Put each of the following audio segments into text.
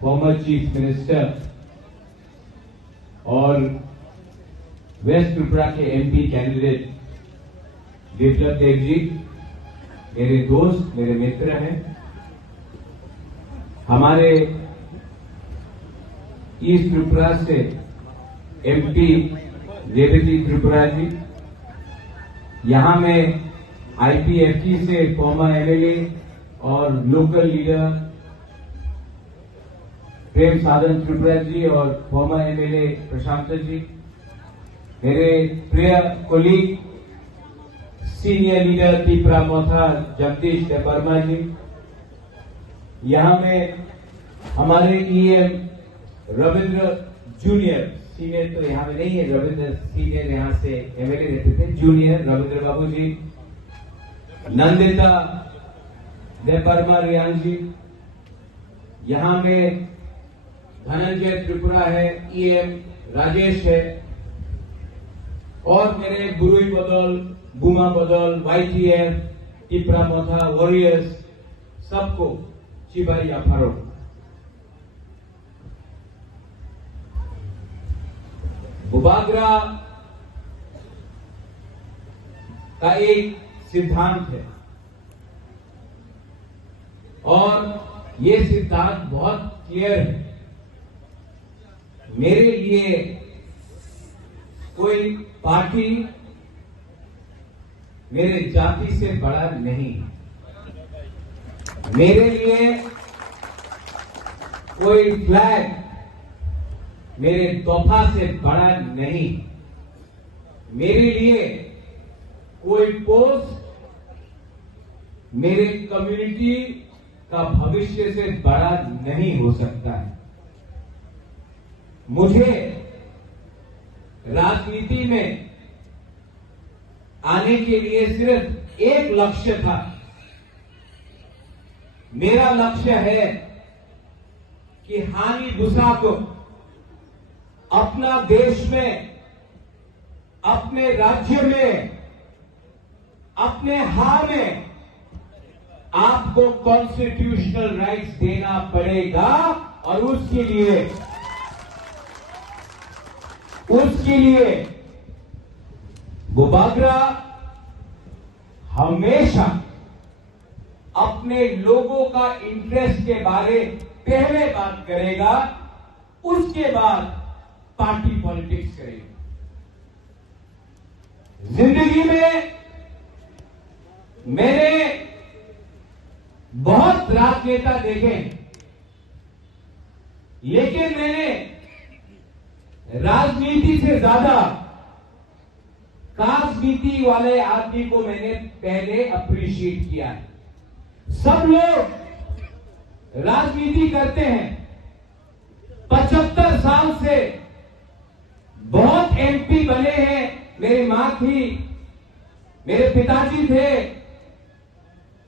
Former chief minister और waste Tripura के MP candidate Biplab Dev ji मेरे दोस्त, मेरे मित्र हैं। हमारे ईस्ट त्रिपुरा से एमपी रेवती त्रिपुरा जी, यहां में आईपीएफटी से फॉर्मर एमएलए और लोकल लीडर प्रेम साधन त्रिपुरा जी और फॉर्मर एमएलए प्रशांत जी, मेरे प्रिय कोलीग सीनियर लीडर त्रिपुरा मोथा जगदीश देवर्मा जी, यहां में हमारे ईएम रविंद्र जूनियर, सीनियर तो यहां में नहीं है, रविंद्र सीनियर यहां से एमएलए रहते थे, जूनियर रविंद्र बाबू जी, नंदिता देवर्मा रियान जी, यहां में धनंजय त्रिपुरा है, ईएम राजेश है, और मेरे बुरुई बदल, बुमा बदल, वाईटीएफ, त्रिपुरा मोथा वॉरियर्स, सबको चिबाई अफारो। बुबागरा का एक सिद्धांत है और ये सिद्धांत बहुत क्लियर है। मेरे लिए कोई पार्टी मेरे जाति से बड़ा नहीं, मेरे लिए कोई फ्लैग मेरे तोहफा से बड़ा नहीं, मेरे लिए कोई पोस्ट मेरे कम्युनिटी का भविष्य से बड़ा नहीं हो सकता है। मुझे राजनीति में आने के लिए सिर्फ एक लक्ष्य था। मेरा लक्ष्य है कि हानि दुसा को अपना देश में, अपने राज्य में, अपने हार में आपको कॉन्स्टिट्यूशनल राइट्स देना पड़ेगा और उसके लिए बुबागरा हमेशा अपने लोगों का इंटरेस्ट के बारे पहले बात करेगा, उसके बाद पार्टी पॉलिटिक्स करेगा। जिंदगी में मैंने बहुत राजनेता देखे, लेकिन मैंने राजनीति से ज्यादा राजनीति वाले आदमी को मैंने पहले अप्रिशिएट किया है। सब लोग राजनीति करते हैं, 75 साल से बहुत एमपी बने हैं। मेरी मां थी, मेरे पिताजी थे,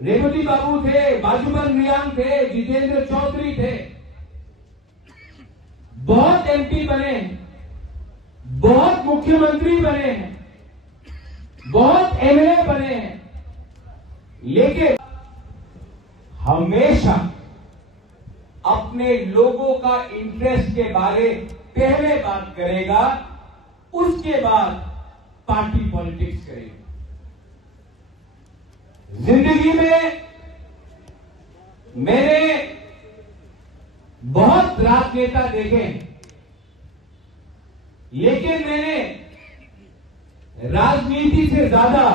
रेवती बाबू थे, बाजूबन रियान थे, जितेंद्र चौधरी थे, बहुत एमपी बने हैं, बहुत मुख्यमंत्री बने हैं, बहुत एमएलए बने हैं, लेकिन हमेशा अपने लोगों का इंटरेस्ट के बारे पहले बात करेगा, उसके बाद पार्टी पॉलिटिक्स करेगा। जिंदगी में मैंने बहुत राजनेता देखे, लेकिन मैंने राजनीति से ज्यादा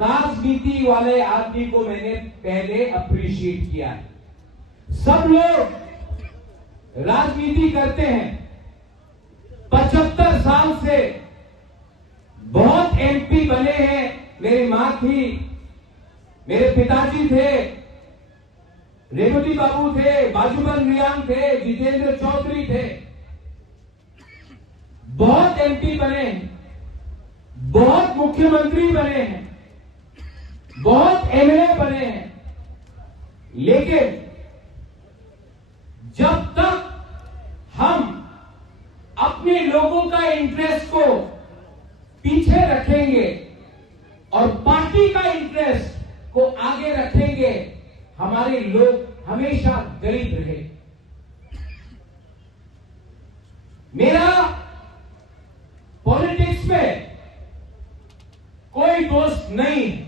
राजनीति वाले आदमी को मैंने पहले अप्रिशिएट किया है। सब लोग राजनीति करते हैं, 75 साल से बहुत एमपी बने हैं। मेरी मां थी, मेरे पिताजी थे, रेवती बाबू थे, बाजूबन रियान थे, जितेंद्र चौधरी थे, बहुत एमपी बने हैं, बहुत मुख्यमंत्री बने हैं, बहुत एमएलए बने हैं, लेकिन जब तक हम अपने लोगों का इंटरेस्ट को पीछे रखेंगे और पार्टी का इंटरेस्ट को आगे रखेंगे, हमारे लोग हमेशा गरीब रहे। मेरा पॉलिटिक्स में कोई दोस्त नहीं।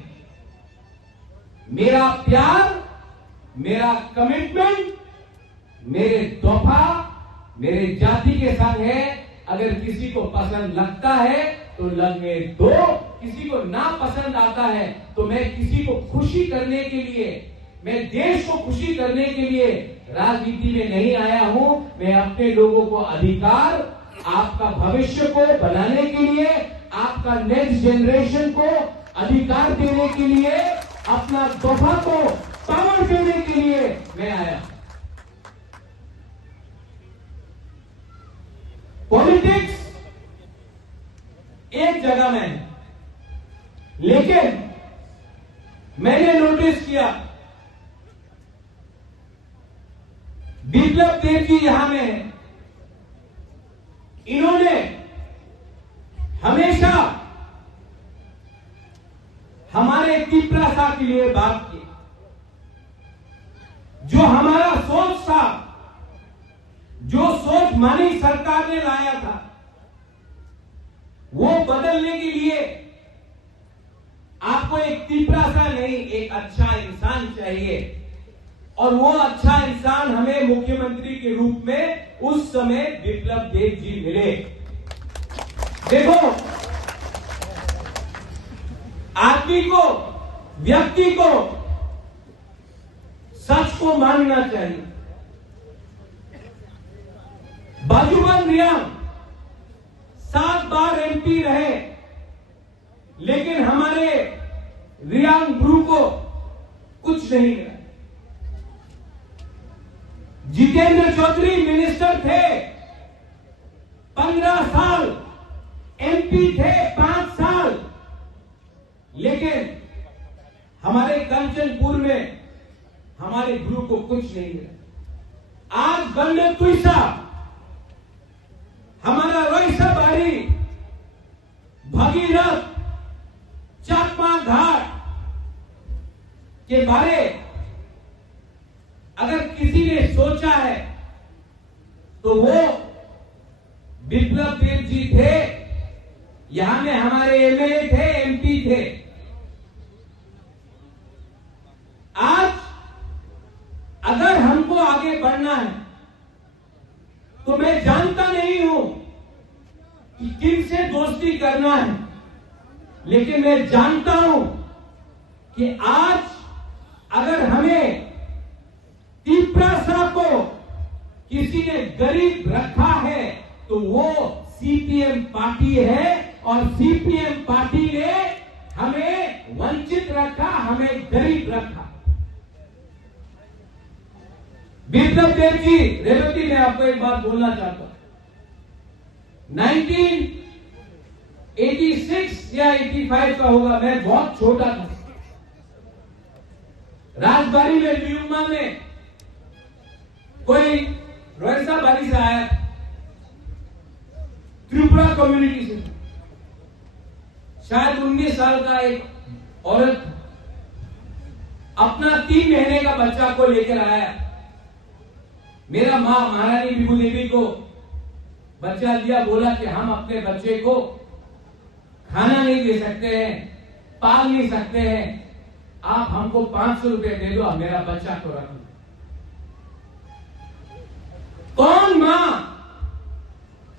मेरा प्यार, मेरा कमिटमेंट मेरे तोहफा, मेरे जाति के साथ है। अगर किसी को पसंद लगता है तो लगने दो, किसी को ना पसंद आता है तो मैं किसी को खुशी करने के लिए, मैं देश को खुशी करने के लिए राजनीति में नहीं आया हूं। मैं अपने लोगों को अधिकार, आपका भविष्य को बनाने के लिए, आपका नेक्स्ट जनरेशन को अधिकार देने के लिए, अपना तोहफा को पावर देने के लिए मैं आया। पॉलिटिक्स एक जगह में है, लेकिन मैंने नोटिस किया बिप्लब देव जी यहां में है। इन्होंने हमेशा हमारे तिपरासा के लिए बात की। जो हमारा सोच था, जो सोच मानी सरकार ने लाया था, वो बदलने के लिए आपको एक तिपरासा नहीं, एक अच्छा इंसान चाहिए। और वो अच्छा इंसान हमें मुख्यमंत्री के रूप में उस समय बिप्लब देव जी मिले। देखो, आदमी को, व्यक्ति को सच को मानना चाहिए। बाजूबंद रियांग 7 बार एमपी रहे, लेकिन हमारे रियांग ब्रू को कुछ नहीं मिला। जितेंद्र चौधरी मिनिस्टर थे, 15 साल एमपी थे, 5 साल, लेकिन हमारे कंचनपुर में हमारे गुरु को कुछ नहीं मिला। आज बंदे तुईसा, हमारा रोइसा बारी, भगीरथ, चाकमा घाट के बारे अगर किसी ने सोचा है तो वो बिप्लब देव जी थे। यहां में हमारे एमएलए थे, एमपी थे। आज अगर हमको आगे बढ़ना है तो मैं जानता नहीं हूं कि किन से दोस्ती करना है, लेकिन मैं जानता हूं कि आज अगर हमें तिपरासा को किसी ने गरीब रखा है तो वो सीपीएम पार्टी है, और सीपीएम पार्टी ने हमें वंचित रखा, हमें गरीब रखा। बिप्लब देव जी, रेवती, मैं आपको एक बात बोलना चाहता हूं। 1986 या 85 का होगा, मैं बहुत छोटा था। राजबाड़ी में ल्यूमा में कोई रोयसा बाड़ी से आया, त्रिपुरा कम्युनिटी से, शायद 19 साल का एक औरत अपना 3 महीने का बच्चा को लेकर आया। मेरा मां महारानी विभू देवी को बच्चा दिया, बोला कि हम अपने बच्चे को खाना नहीं दे सकते हैं, पाल नहीं सकते हैं, आप हमको 500 रुपए दे दो, मेरा बच्चा को रख लो। कौन मां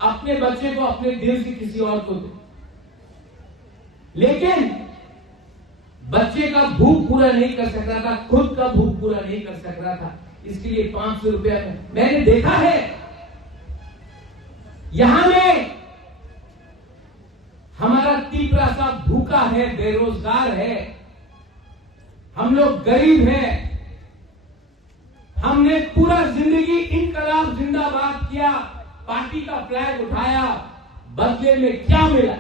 अपने बच्चे को अपने दिल से किसी और को दे? लेकिन बच्चे का भूख पूरा नहीं कर सक रहा था, खुद का भूख पूरा नहीं कर सक रहा था, इसके लिए 500 रुपया। मैंने देखा है यहां में हमारा तिपरासा भूखा है, बेरोजगार है, हम लोग गरीब हैं। हमने पूरा जिंदगी इनकलाब जिंदाबाद किया, पार्टी का फ्लैग उठाया, बदले में क्या मिला?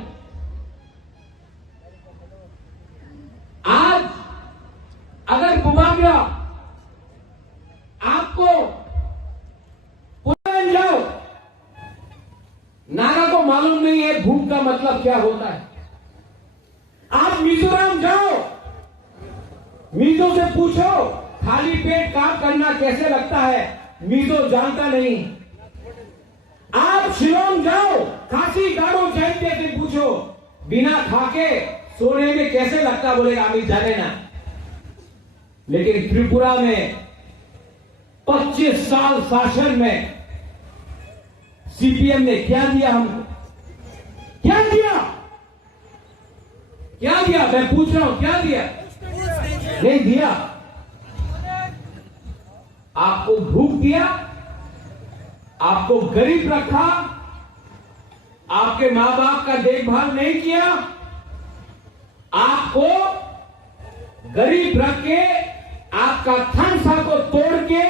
आज अगर बुबाबिया आपको पुनः जाओ, नागा को मालूम नहीं है भूख का मतलब क्या होता है। आप मिजोरम जाओ, मिजो से पूछो खाली पेट काम करना कैसे लगता है मिजो जानता नहीं। आप शिलोंग जाओ, खासी गाड़ो जयंती से पूछो, बिना खाके सोने में कैसे लगता, बोलेगा अमित जाने ना। लेकिन त्रिपुरा में 25 साल शासन में सीपीएम ने क्या दिया हमको? क्या दिया? क्या दिया? मैं पूछ रहा हूं, क्या दिया? नहीं दिया। आपको भूख दिया, आपको गरीब रखा, आपके मां बाप का देखभाल नहीं किया, आपको गरीब रख के, आपका थानसा को तोड़ के,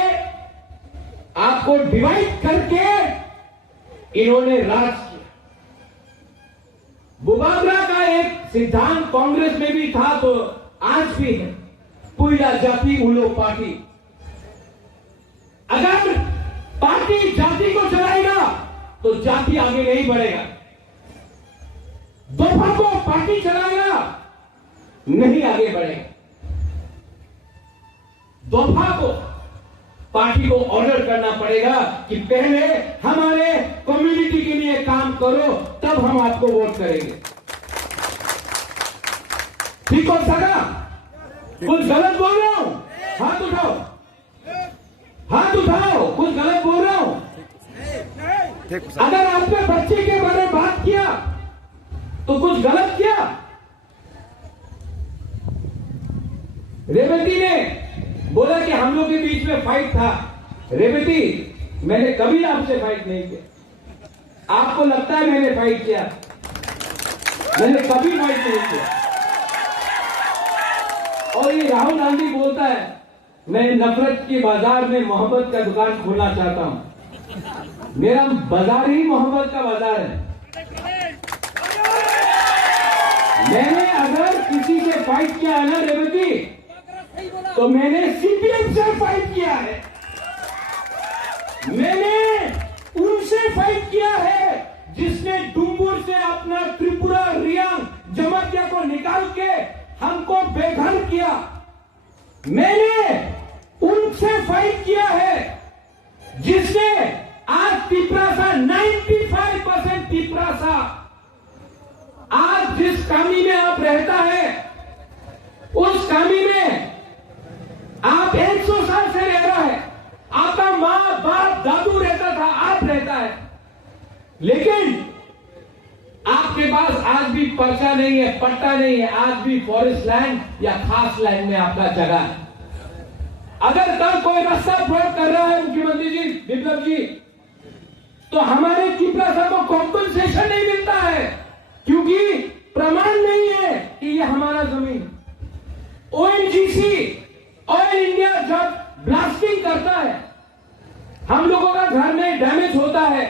आपको डिवाइड करके इन्होंने राज किया। बुबागरा का एक सिद्धांत कांग्रेस में भी था तो आज भी है, पुइला जाति उलो पार्टी। अगर पार्टी जाति को चलाएगा तो जाति आगे नहीं बढ़ेगा। दोफा को पार्टी चलाएगा नहीं आगे बढ़ेगा। दोफा को पार्टी को ऑर्डर करना पड़ेगा कि पहले हमारे कम्युनिटी के लिए काम करो, तब हम आपको वोट करेंगे। ठीक हो सका? कुछ गलत बोल रहा हूं? हाथ उठाओ, हाथ उठाओ। कुछ गलत बोल रहा हूं? अगर आपने बच्चे के बारे में बात किया तो कुछ गलत किया। रेवती ने बोला कि हम लोग के बीच में फाइट था। रेवती, मैंने कभी आपसे फाइट नहीं किया। आपको लगता है मैंने फाइट किया? मैंने कभी फाइट नहीं किया। और ये राहुल गांधी बोलता है मैं नफरत के बाजार में मोहब्बत का दुकान खोलना चाहता हूं। मेरा बाजार ही मोहब्बत का बाजार है। मैंने अगर किसी से फाइट किया है ना रेवती, तो मैंने सीपीएम से फाइट किया है। मैंने उनसे फाइट किया है जिसने डुम्बुर से अपना त्रिपुरा रियांग जमातिया को निकाल के हमको बेघर किया। मैंने उनसे फाइट किया है जिसने आज तिपरासा 95% तिपरासा आज जिस कामी में आप रहता है उस कामी में आप 100 साल से रह रहा है। आपका मां बाप दादू रहता था, आप रहता है, लेकिन आपके पास आज भी पर्चा नहीं है, पट्टा नहीं है। आज भी फॉरेस्ट लैंड या खास लैंड में आपका जगह है। अगर कल कोई रास्ता ब्लॉक कर रहा है मुख्यमंत्री जी, विप्लव जी, तो हमारे तिपरासा को कॉम्पनसेशन नहीं मिलता है क्योंकि प्रमाण नहीं है कि ये हमारा जमीन। ओएनजीसी, ऑयल इंडिया जब ब्लास्टिंग करता है, हम लोगों का घर में डैमेज होता है,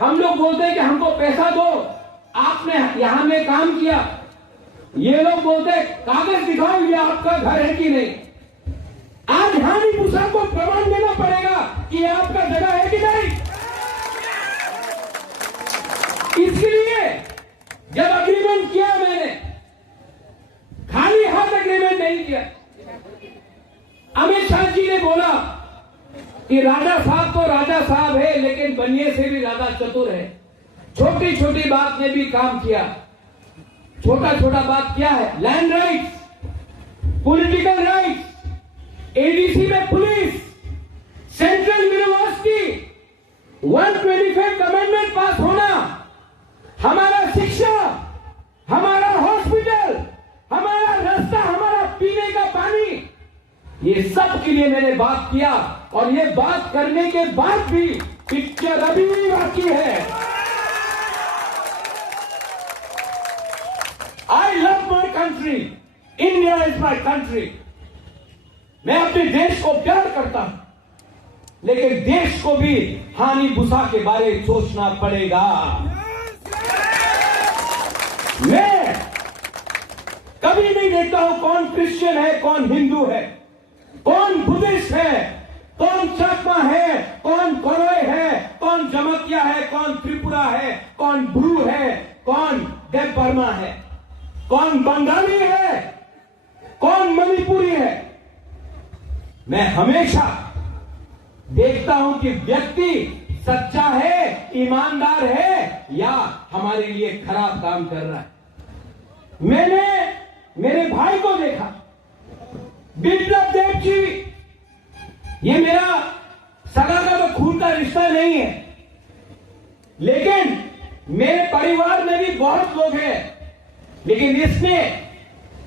हम लोग बोलते हैं कि हमको पैसा दो, आपने यहां में काम किया। ये लोग बोलते हैं कागज दिखाओ ये आपका घर है कि नहीं। आज हानि भूसा को प्रमाण देना पड़ेगा कि ये आपका जगह है कि नहीं। इसलिए जब अग्रीमेंट किया मैंने, खाली हाथ अग्रीमेंट नहीं किया। अमित शाह जी ने बोला कि राजा साहब तो राजा साहब है, लेकिन बनिए से भी ज्यादा चतुर है। छोटी छोटी बात में भी काम किया। छोटा छोटा बात क्या है? Land rights, political rights, ADC में पुलिस, सेंट्रल यूनिवर्सिटी, 125 अमेंडमेंट पास होना, हमारा शिक्षा, हमारा हॉस्पिटल, हमारा रास्ता, हमारा पीने का पानी, ये सब के लिए मैंने बात किया। और ये बात करने के बाद भी पिक्चर अभी भी बाकी है। I love my country, India is my country. मैं अपने देश को प्यार करता हूं, लेकिन देश को भी हानि भूसा के बारे में सोचना पड़ेगा। मैं कभी नहीं देखता हूं कौन क्रिश्चियन है, कौन हिंदू है, कौन बुद्धिस्ट है, कौन चाकमा है, कौन कोरोई है, कौन जमतिया है, कौन त्रिपुरा है, कौन ब्रू है, कौन देव बर्मा है, कौन बंगाली है, कौन मणिपुरी है। मैं हमेशा देखता हूं कि व्यक्ति सच्चा है, ईमानदार है या हमारे लिए खराब काम कर रहा है। मैंने मेरे भाई को देखा, बिप्लब देव जी, ये मेरा सगा का तो खून का रिश्ता नहीं है, लेकिन मेरे परिवार में भी बहुत लोग हैं, लेकिन इसने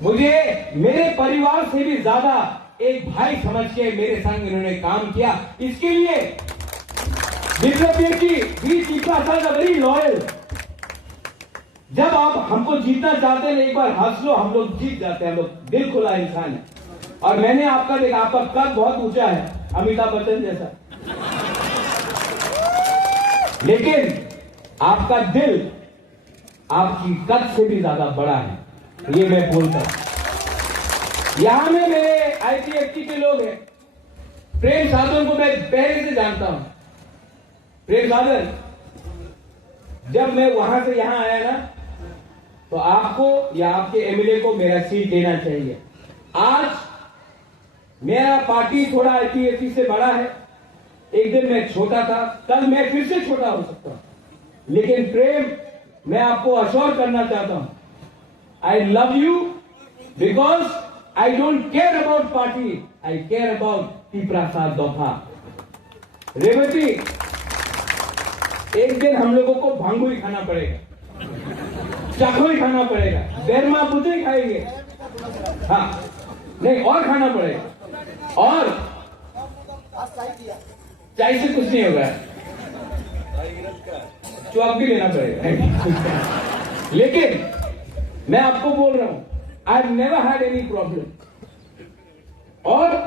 मुझे मेरे परिवार से भी ज्यादा एक भाई समझ के मेरे संग इन्होंने काम किया। इसके लिए बिप्लब देव जी भी तीसरा साल वेरी लॉयल। जब आप हमको जीतना चाहते हैं, एक बार हंस लो, हम लोग जीत जाते हैं। हम लोग दिल खुला इंसान है। और मैंने आपका देखा, आपका कद बहुत ऊंचा है, अमिताभ बच्चन जैसा, लेकिन आपका दिल आपकी कद से भी ज्यादा बड़ा है, ये मैं बोलता हूं। यहां में मेरे आईपीएफटी के लोग हैं। प्रेम साधन को मैं पहले से जानता हूं। प्रेम साधन, जब मैं वहां से यहां आया ना, तो आपको या आपके एमएलए को मेरा सीट देना चाहिए। आज मेरा पार्टी थोड़ा आईपीएफटी से बड़ा है। एक दिन मैं छोटा था, कल मैं फिर से छोटा हो सकता हूं, लेकिन प्रेम, मैं आपको अश्योर करना चाहता हूं, I love you because I don't care about party, I care about Tipra साथ दोफा। रेवती, एक दिन हम लोगों को भांगू ही खाना पड़ेगा, चाकू ही खाना पड़ेगा, बेरमा बुद्धि खाएंगे, हाँ नहीं और खाना पड़ेगा। और चाय से कुछ नहीं होगा, चौक भी लेना पड़ेगा। लेकिन मैं आपको बोल रहा हूं, I never had any problem. और